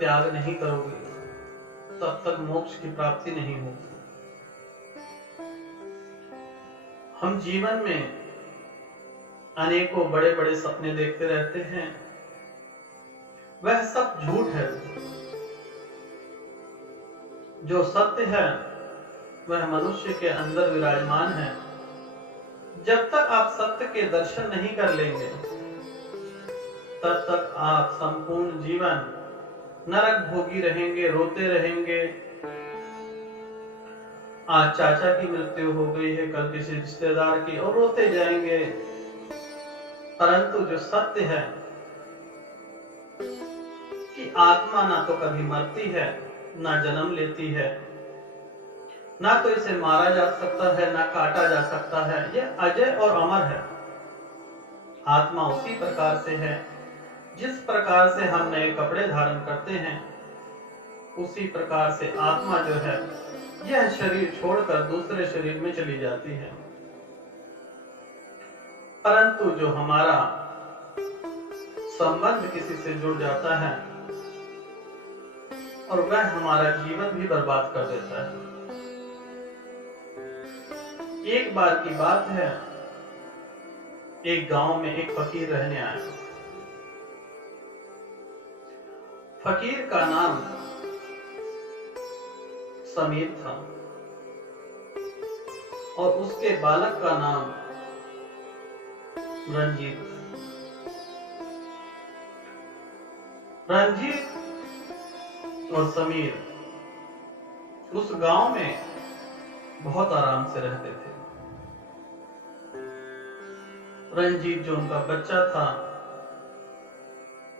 त्याग नहीं करोगे तब तक मोक्ष की प्राप्ति नहीं होगी। हम जीवन में अनेकों बड़े बड़े सपने देखते रहते हैं, वह सब झूठ है। जो सत्य है वह मनुष्य के अंदर विराजमान है। जब तक आप सत्य के दर्शन नहीं कर लेंगे तब तक आप संपूर्ण जीवन नरक भोगी रहेंगे, रोते रहेंगे। आज चाचा की मृत्यु हो गई है, कल किसी रिश्तेदार की, और रोते जाएंगे। परंतु जो सत्य है कि आत्मा ना तो कभी मरती है, ना जन्म लेती है, ना तो इसे मारा जा सकता है, ना काटा जा सकता है। यह अजय और अमर है। आत्मा उसी प्रकार से है जिस प्रकार से हम नए कपड़े धारण करते हैं, उसी प्रकार से आत्मा जो है यह शरीर छोड़कर दूसरे शरीर में चली जाती है। परंतु जो हमारा संबंध किसी से जुड़ जाता है और वह हमारा जीवन भी बर्बाद कर देता है। एक बार की बात है, एक गांव में एक फकीर रहने आया। फकीर का नाम समीर था और उसके बालक का नाम रंजीत। रंजीत और समीर उस गांव में बहुत आराम से रहते थे। रंजीत जो उनका बच्चा था,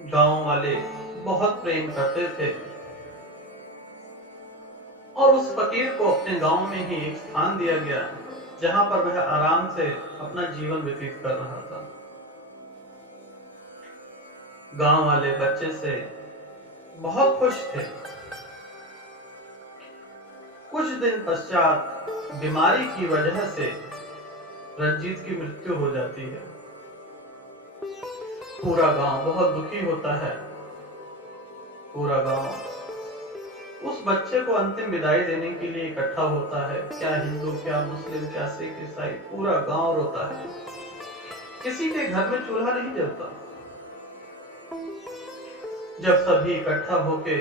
गांव वाले बहुत प्रेम करते थे और उस फकीर को अपने गांव में ही एक स्थान दिया गया जहां पर वह आराम से अपना जीवन व्यतीत कर रहा था। गांव वाले बच्चे से बहुत खुश थे। कुछ दिन पश्चात बीमारी की वजह से रंजीत की मृत्यु हो जाती है। पूरा गांव बहुत दुखी होता है। पूरा गांव उस बच्चे को अंतिम विदाई देने के लिए इकट्ठा होता है। क्या हिंदू, क्या मुस्लिम, क्या सिख, ईसाई, पूरा गांव रोता है। किसी के घर में चूल्हा नहीं जलता। जब सभी इकट्ठा होके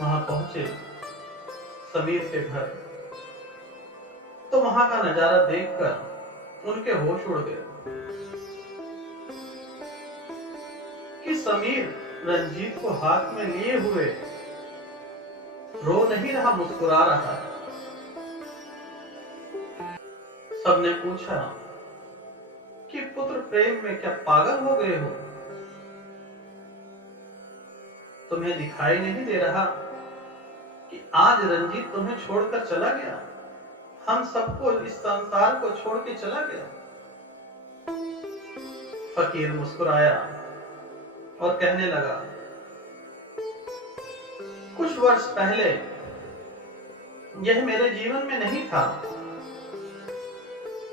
वहां पहुंचे समीर के घर, तो वहां का नजारा देखकर उनके होश उड़ गए कि समीर रंजीत को हाथ में लिए हुए रो नहीं रहा, मुस्कुरा रहा है। सबने पूछा कि पुत्र प्रेम में क्या पागल हो गए हो? तुम्हें दिखाई नहीं दे रहा कि आज रंजीत तुम्हें छोड़कर चला गया? हम सबको, इस संसार को छोड़ के चला गया। फकीर मुस्कुराया और कहने लगा, कुछ वर्ष पहले यह मेरे जीवन में नहीं था,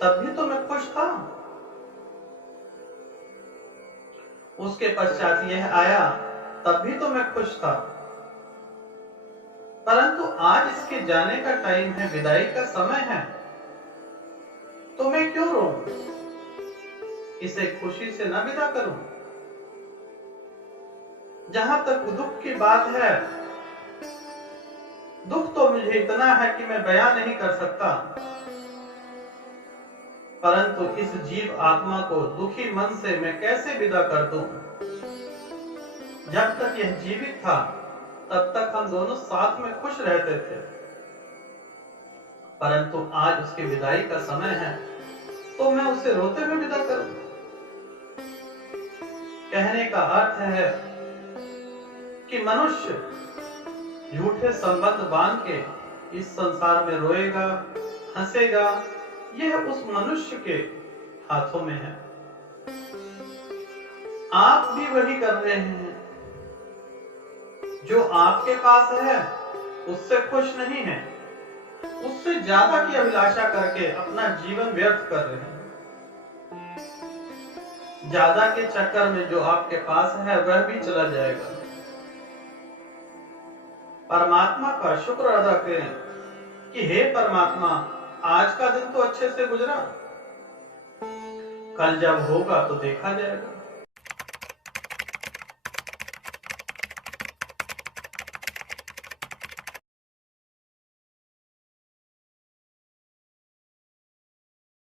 तब भी तो मैं खुश था। उसके पश्चात यह आया, तब भी तो मैं खुश था। परंतु आज इसके जाने का टाइम है, विदाई का समय है, तो मैं क्यों रोऊं? इसे खुशी से न विदा करूं? जहां तक दुख की बात है, दुख तो मुझे इतना है कि मैं बयां नहीं कर सकता। परंतु इस जीव आत्मा को दुखी मन से मैं कैसे विदा कर दूं? जब तक यह जीवित था तब तक हम दोनों साथ में खुश रहते थे, परंतु आज उसकी विदाई का समय है, तो मैं उसे रोते हुए विदा करूं? कहने का अर्थ है कि मनुष्य झूठे संबंध बांध के इस संसार में रोएगा, हंसेगा, यह उस मनुष्य के हाथों में है। आप भी वही कर रहे हैं। जो आपके पास है उससे खुश नहीं है, उससे ज्यादा की अभिलाषा करके अपना जीवन व्यर्थ कर रहे हैं। ज्यादा के चक्कर में जो आपके पास है वह भी चला जाएगा। परमात्मा का शुक्र अदा करें कि हे परमात्मा, आज का दिन तो अच्छे से गुजरा, कल जब होगा तो देखा जाएगा।